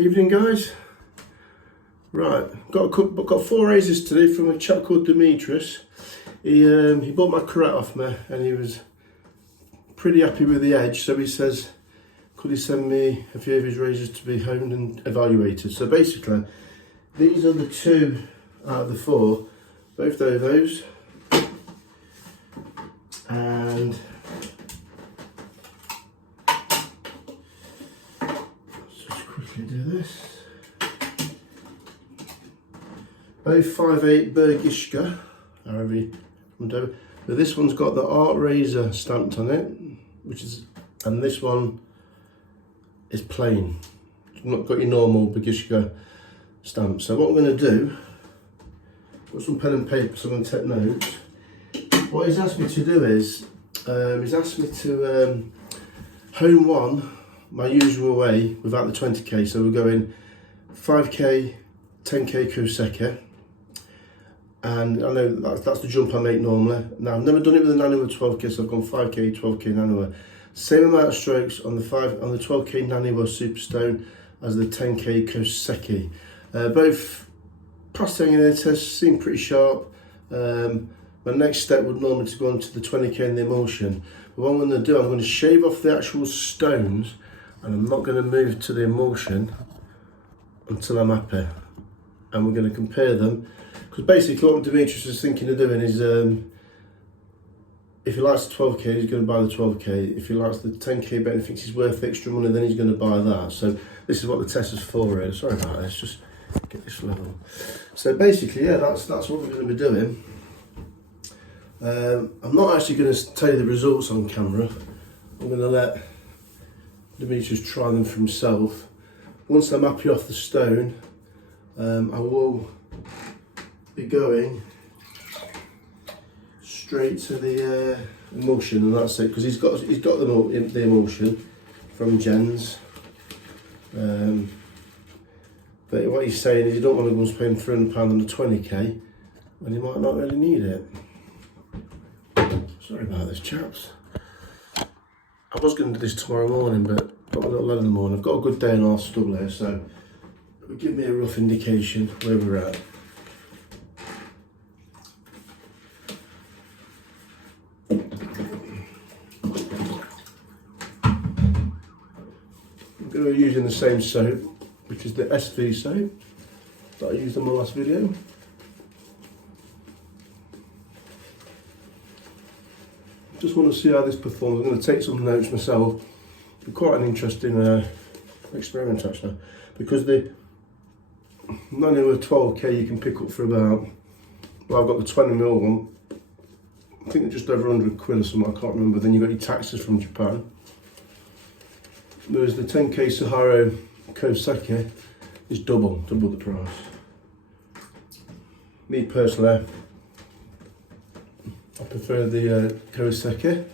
Evening, guys. Right, got 4 raises today from a chap called Demetrius. He bought my carrot off me and he was pretty happy with the edge, so he says could he send me a few of his razors to be honed and evaluated. So basically these are the 2 out of the 4, both those, and let's just quickly do this. Both 5/8 Bergischka, however you want to do it. But this one's got the art razor stamped on it, and this one is plain. It's not got your normal Bergischka stamp. So what I'm going to do, got some pen and paper, so I'm going to take notes. What he's asked me to do is, he's asked me to hone one my usual way without the 20k. So we're going 5k, 10k kouseki. And I know that's the jump I make normally. Now I've never done it with a naniwa 12k, so I've gone 5k, 12k naniwa. Same amount of strokes on the 12k naniwa superstone as the 10k kouseki. Both processing in the test seem pretty sharp. My next step would normally to go on to the 20k in the emulsion. But what I'm going to do, I'm going to shave off the actual stones, and I'm not going to move to the emulsion until I'm happy. And we're going to compare them. Because basically what Demetrius is thinking of doing is, if he likes the 12k, he's going to buy the 12k. If he likes the 10k but he thinks he's worth extra money, then he's going to buy that. So this is what the test is for, really. Sorry about this, just get this level. So basically, yeah, that's what we're going to be doing. I'm not actually going to tell you the results on camera. I'm going to let Demetrius try them for himself. Once I'm happy off the stone, I will be going straight to the emulsion, and that's it, because he's got the emulsion from Jens. But what he's saying is you don't want to go and spend £300 on a 20k when you might not really need it. Sorry about this, chaps. I was going to do this tomorrow morning, but got a little 11 in the morning. I've got a good day in our stubble here, so it will give me a rough indication where we're at. I'm going to be using the same soap, which is the SV soap that I used in my last video. Just want to see how this performs. I'm going to take some notes myself. It'll be quite an interesting experiment actually, because the naniwa 12k you can pick up for about, well, I've got the 20mm one. I think they're just over 100 quid or something, I can't remember. Then you've got your taxes from Japan. Whereas the 10k Sahara kouseki is double the price. Me personally, I prefer the kouseki.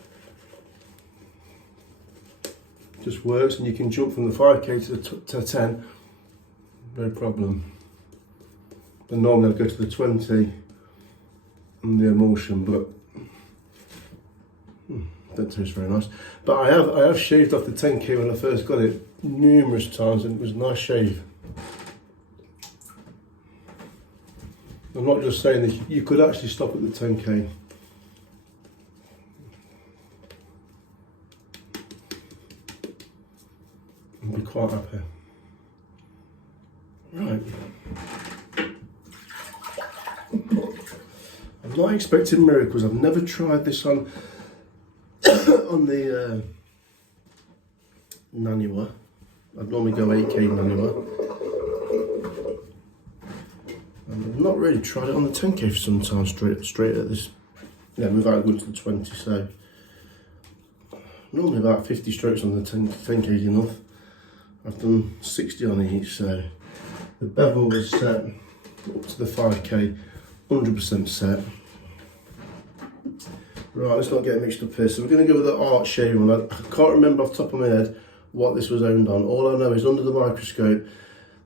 Just works, and you can jump from the 5k to 10, no problem. But normally I go to the 20 and the emulsion, but that tastes very nice. But I have shaved off the 10k when I first got it numerous times, and it was a nice shave. I'm not just saying that you could actually stop at the 10k. And be quite happy. Right. I'm not expecting miracles. I've never tried this on on the naniwa. I'd normally go 8k naniwa. And I've not really tried it on the 10k for some time straight at this, yeah, without going to the 20. So normally about 50 strokes on the 10k is enough. I've done 60 on each, so the bevel was set up to the 5k, 100% set. Right, let's not get mixed up here. So we're going to go with the art shade one. I can't remember off the top of my head what this was owned on. All I know is under the microscope,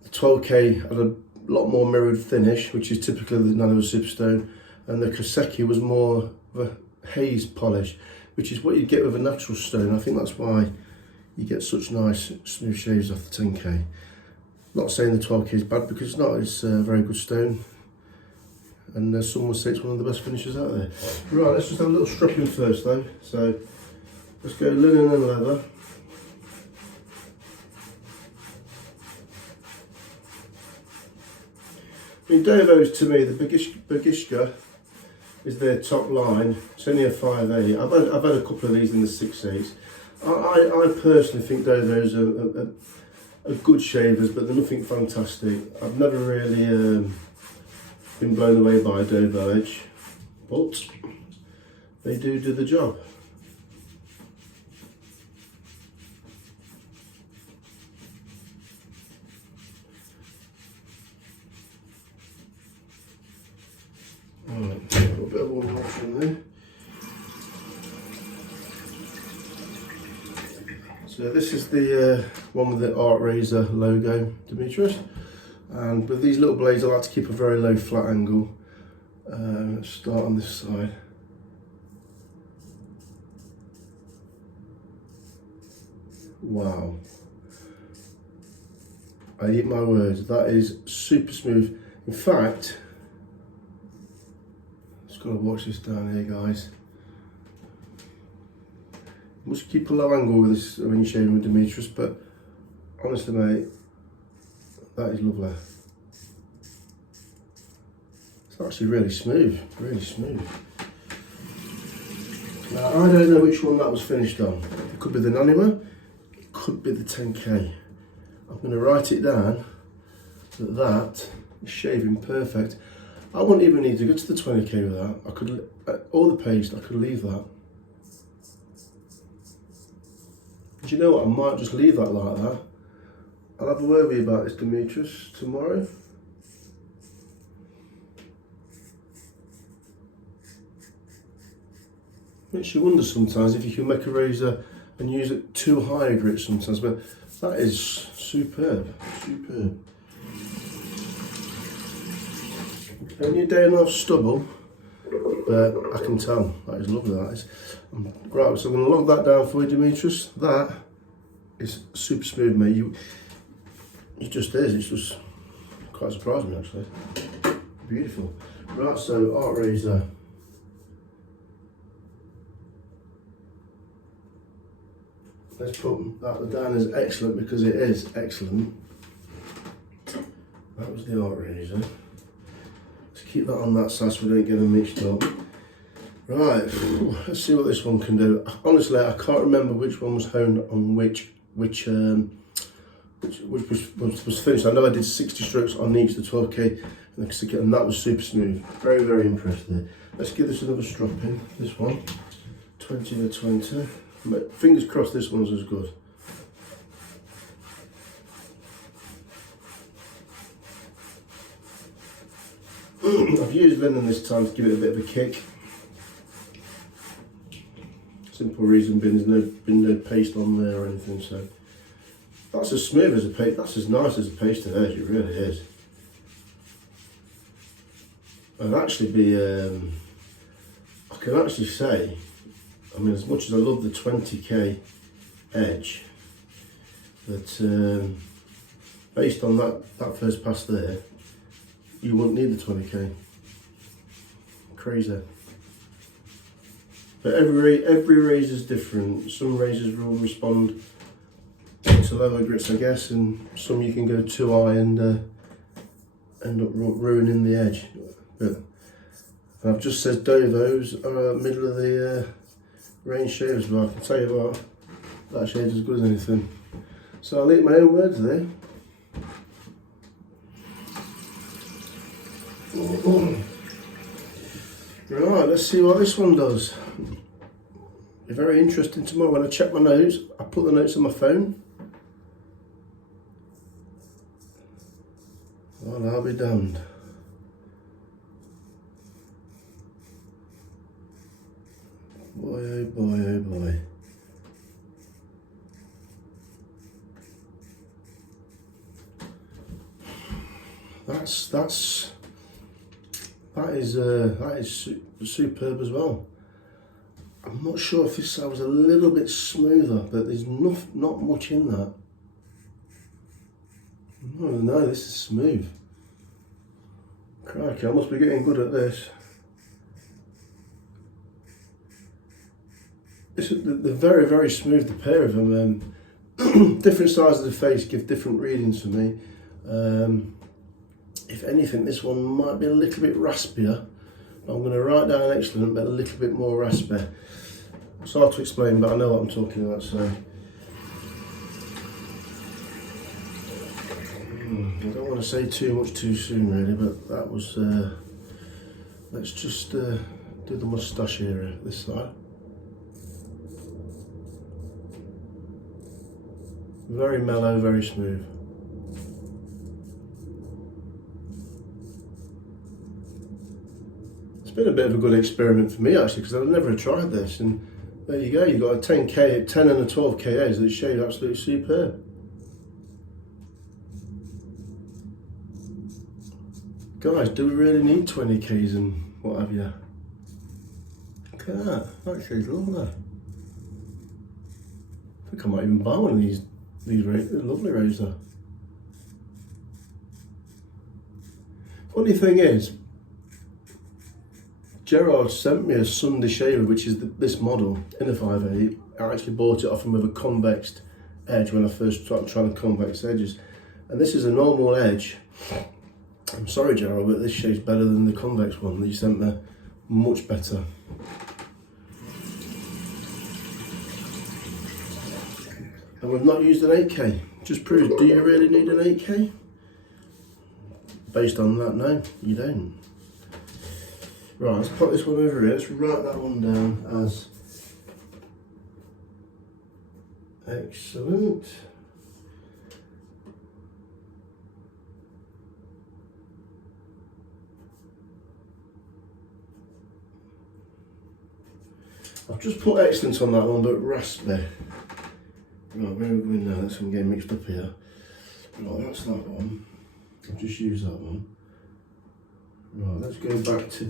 the 12k had a lot more mirrored finish, which is typically the naniwa superstone, and the kouseki was more of a haze polish, which is what you get with a natural stone. I think that's why you get such nice smooth shaves off the 10k. Not saying the 12K is bad, because it's not. It's a very good stone, and some would say it's one of the best finishes out there. Right, let's just have a little strapping first though. So let's go linen and leather. I mean, Dovo's, to me, the Bergishka is their top line. It's only a 5'8". I've had a couple of these in the 6'8". I personally think Dovo's are good shavers, but they're nothing fantastic. I've never really been blown away by a Dovo edge, but they do the job. Alright, got a bit of one wash in there. So this is the one with the Art Razor logo, Demetrius. And with these little blades, I like to keep a very low flat angle. Let's start on this side. Wow. I eat my words, that is super smooth. In fact, just gotta watch this down here, guys. You must keep a low angle with this when you're shaving with Demetrius, but honestly, mate, that is lovely. It's actually really smooth, really smooth. Now, I don't know which one that was finished on. It could be the naniwa, it could be the 10K. I'm going to write it down that is shaving perfect. I wouldn't even need to go to the 20K with that. I could, all the paste, I could leave that. Do you know what? I might just leave that like that. I'll have a word with you about this, Demetrius, tomorrow. Makes you wonder sometimes if you can make a razor and use it too high a grit sometimes, but that is superb, superb. Only a day and a half stubble, but I can tell that is lovely. That is. Right, so I'm going to log that down for you, Demetrius. That is super smooth, mate. It just is. It's just quite surprising, actually. Beautiful. Right, so Art Razor. Let's put that down as excellent, because it is excellent. That was the Art Razor. Let's keep that on that side so we don't get them mixed up. Right, let's see what this one can do. Honestly, I can't remember which one was honed on which was finished. I know I did 60 strokes on each, the 12K, and that was super smooth. Very, very impressed there. Let's give this another strop in, this one. 20 to 20. Fingers crossed this one's as good. I've used linen this time to give it a bit of a kick. Simple reason being there's been no paste on there or anything, so that's as smooth as a paste. That's as nice as a pasted edge. It really is. I'd actually be. I can actually say, I mean, as much as I love the 20K edge, that based on that first pass there, you wouldn't need the 20K. Crazy. But every razor is different. Some razors will respond to lower grits, I guess, and some you can go too high and end up ruining the edge. But I've just said Dovo's are middle of the range shavers, but I can tell you what, that shave's as good as anything. So I'll eat my own words there. Right, let's see what this one does. Be very interesting tomorrow when I check my notes. I put the notes on my phone. Well, I'll be damned. Boy, oh boy, oh boy. That is superb as well. I'm not sure if this side was a little bit smoother, but there's not much in that. Oh no, this is smooth. Crikey, I must be getting good at this. They're very, very smooth, the pair of them. Different sizes of the face give different readings for me. If anything, this one might be a little bit raspier. I'm going to write down excellent, but a little bit more raspy. It's hard to explain, but I know what I'm talking about, so. I don't want to say too much too soon, really, but that was, let's just do the moustache area this side. Very mellow, very smooth. It's been a bit of a good experiment for me actually, because I've never tried this, and there you go, you've got a 10K, 10 and a 12 KAs that shave absolutely superb. Guys, do we really need 20Ks and what have you? Look at that, that shaves lovely. I think I might even buy one of these lovely razor. Funny thing is, Gerard sent me a Sunday shaver, which is this model in a 5/8. I actually bought it off him with a convexed edge when I first started trying to convex edges. And this is a normal edge. I'm sorry, Gerard, but this shave's better than the convex one that you sent me. Much better. And we've not used an 8K. Just proves, do you really need an 8K? Based on that, no, you don't. Right, let's put this one over here. Let's write that one down as excellent. I've just put excellent on that one, but raspy. Right, where are we going now? That's I'm getting mixed up here. Right, that's that one. I'll just use that one. Right, let's go back to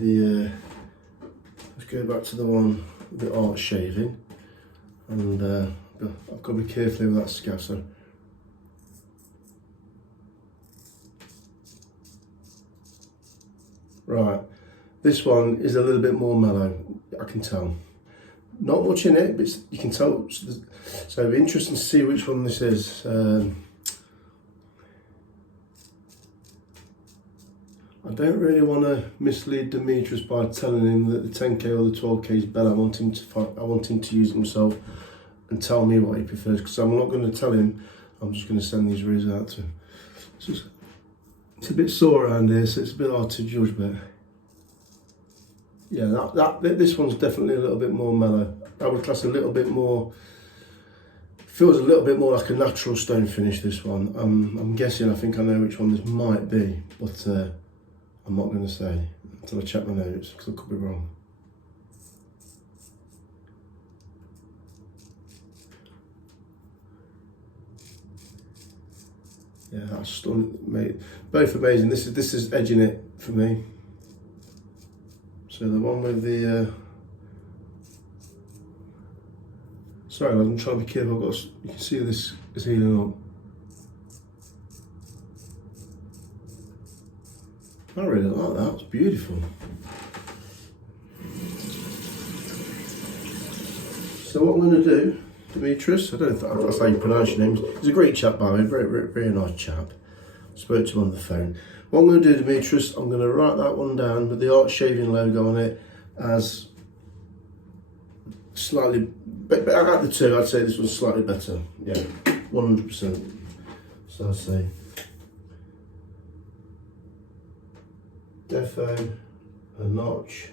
the one with the art shaving, and I've got to be careful with that scasser. Right, this one is a little bit more mellow, I can tell. Not much in it, but you can tell. So it'll be interesting to see which one this is. I don't really want to mislead Demetrius by telling him that the 10K or the 12K is better. I want him to use it himself and tell me what he prefers, because I'm not going to tell him. I'm just going to send these razors out to him. It's a bit sore around here, so it's a bit hard to judge, but yeah, this one's definitely a little bit more mellow. I would class a little bit more. Feels a little bit more like a natural stone finish. This one. I'm guessing. I think I know which one this might be, but I'm not going to say until I check my notes, because I could be wrong. Yeah, that's stunning, mate. Both amazing. This is edging it for me. So the one with the sorry, I'm trying to be careful. You can see this is healing up. I really like that. It's beautiful. So what I'm going to do, Demetrius, I don't know if that's how you pronounce your name. He's a great chap, by the way. Very nice chap. Spoke to him on the phone. What I'm going to do, Demetrius, I'm going to write that one down with the art shaving logo on it as slightly, but out of the two, I'd say this one's slightly better. Yeah, 100%. So I'd say defo a notch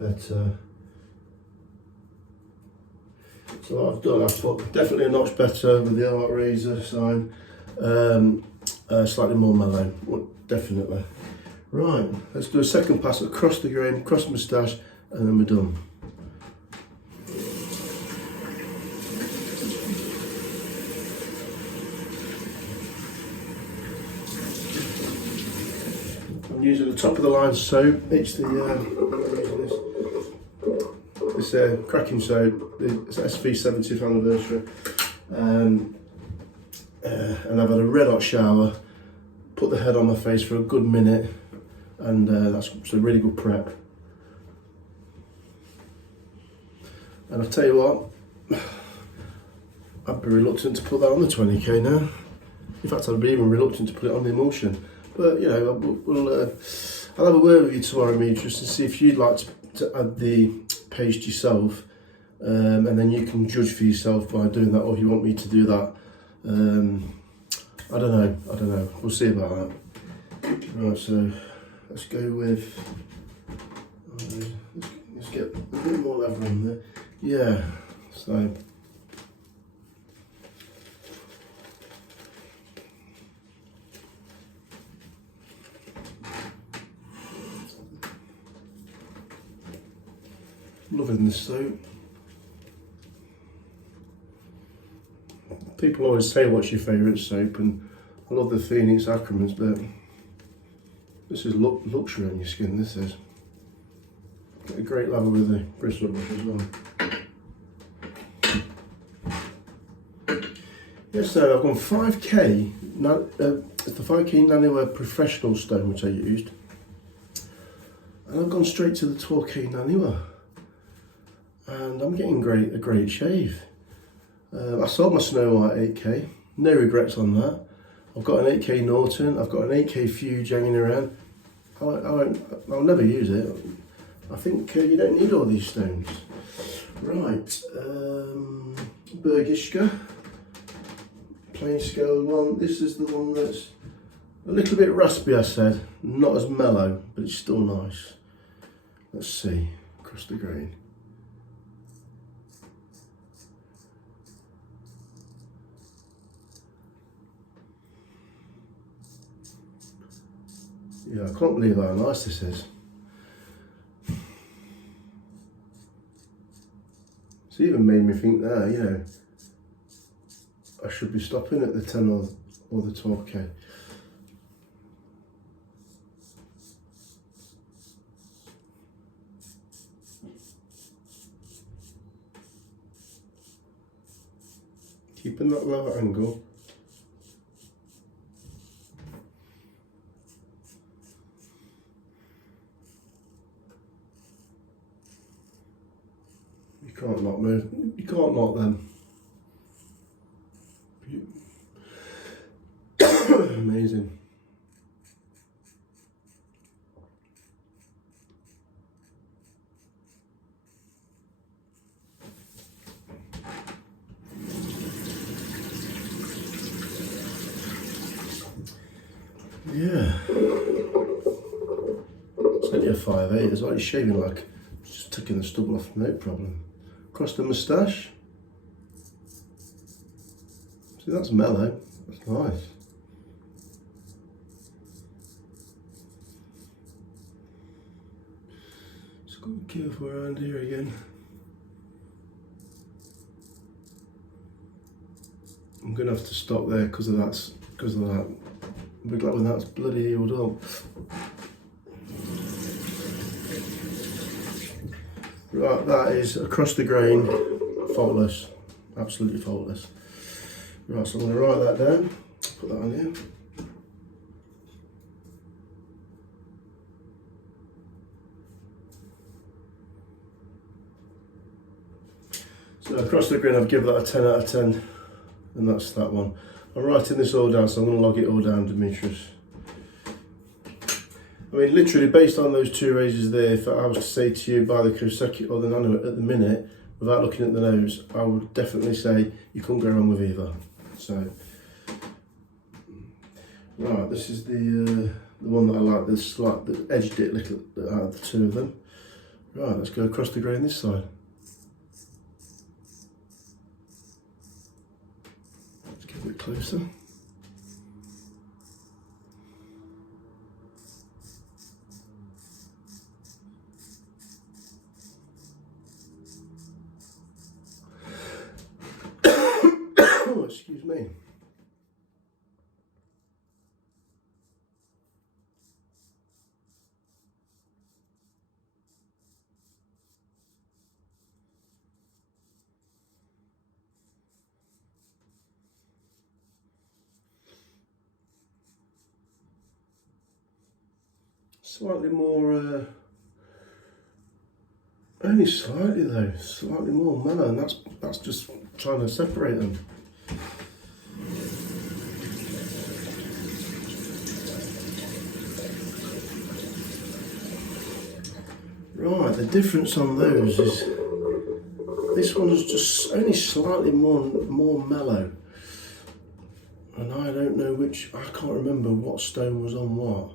better. So what I've done, I've put definitely a notch better with the art razor sign. Slightly more mellow, definitely. Right, let's do a second pass across the grain, across the moustache, and then we're done. I'm using the top of the line soap. It's the this cracking soap. It's SV 70th anniversary. and I've had a red hot shower, put the head on my face for a good minute, and that's a really good prep. And I'll tell you what, I'd be reluctant to put that on the 20k now. In fact, I'd be even reluctant to put it on the emulsion. But you know, I'll have a word with you tomorrow, Demetrius, and see if you'd like to add the paste yourself, and then you can judge for yourself by doing that, or if you want me to do that. I don't know. We'll see about that. Right, so let's go with. Let's get a bit more leather on there. Yeah. So. Loving this soap. People always say what's your favourite soap, and I love the Phoenix Acromans, but this is luxury on your skin, this is. Get a great lather with the bristle brush as well. Yes, so I've gone 5k, it's the 5k naniwa professional stone which I used, and I've gone straight to the 12k naniwa. And I'm getting a great shave. I sold my Snow White 8k, no regrets on that. I've got an 8k Norton, I've got an 8k Fuge hanging around. I'll never use it. I think you don't need all these stones. Right, Bergishka, plain scale one. This is the one that's a little bit raspy, I said. Not as mellow, but it's still nice. Let's see, across the grain. Yeah, I can't believe how nice this is. It's even made me think there, you know, I should be stopping at the 10 or the 12k. Keeping that lower angle. You can't not move. You can't not them. Amazing. Yeah. It's only a 5'8". It's like you're shaving like just taking the stubble off, no problem. Across the moustache. See, that's mellow. That's nice. Just got to be careful around here again. I'm gonna have to stop there because of that. I'll be glad when that's bloody healed up. Right, that is across the grain, faultless, absolutely faultless. Right, so I'm going to write that down, put that on here. So across the grain I've given that a 10 out of 10, and that's that one. I'm writing this all down, so I'm going to log it all down, Demetrius. I mean, literally, based on those two razors there, if I was to say to you buy the kouseki or the naniwa at the minute, without looking at the nose, I would definitely say you couldn't go wrong with either. So, right, this is the one that I like, that edged it a little out of the two of them. Right, let's go across the grain this side. Let's get a bit closer. Oh, excuse me. Slightly more, only slightly though, slightly more mellow, and that's just trying to separate them. Right, the difference on those is this one's just only slightly more mellow, and I don't know which. I can't remember what stone was on what.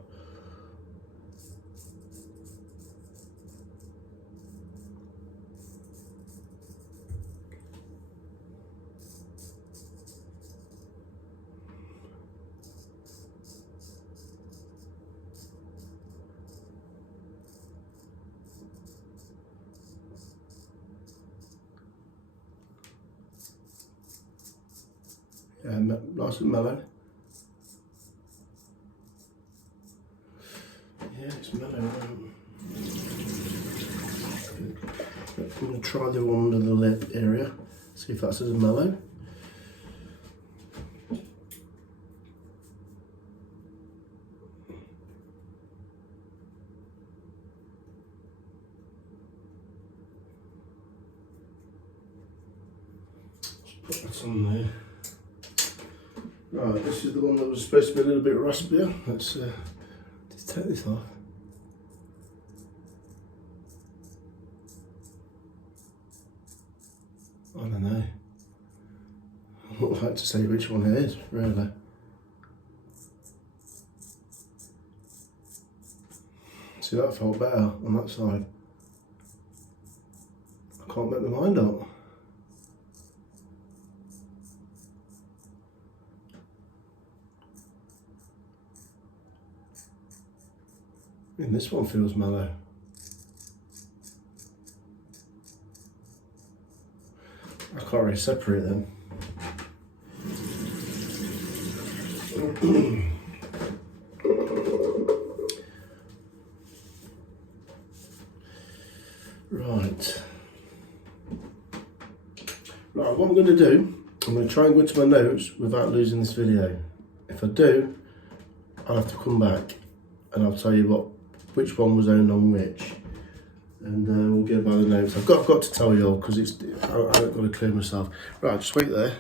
Yeah, nice and mellow. Yeah, it's mellow. I'm going to try the one under the lip area, see if that's as mellow. Let's put that on there. Right, this is the one that was supposed to be a little bit raspier. Let's just take this off. I don't know. I would like to say which one it is, really. See, that felt better on that side. I can't make my mind up. And this one feels mellow. I can't really separate them. Right. Right, what I'm going to do, I'm going to try and go into my notes without losing this video. If I do, I'll have to come back and I'll tell you which one was owned on which. And we'll go by the notes. I've got to tell you all because I haven't got to clear myself. Right, just wait there.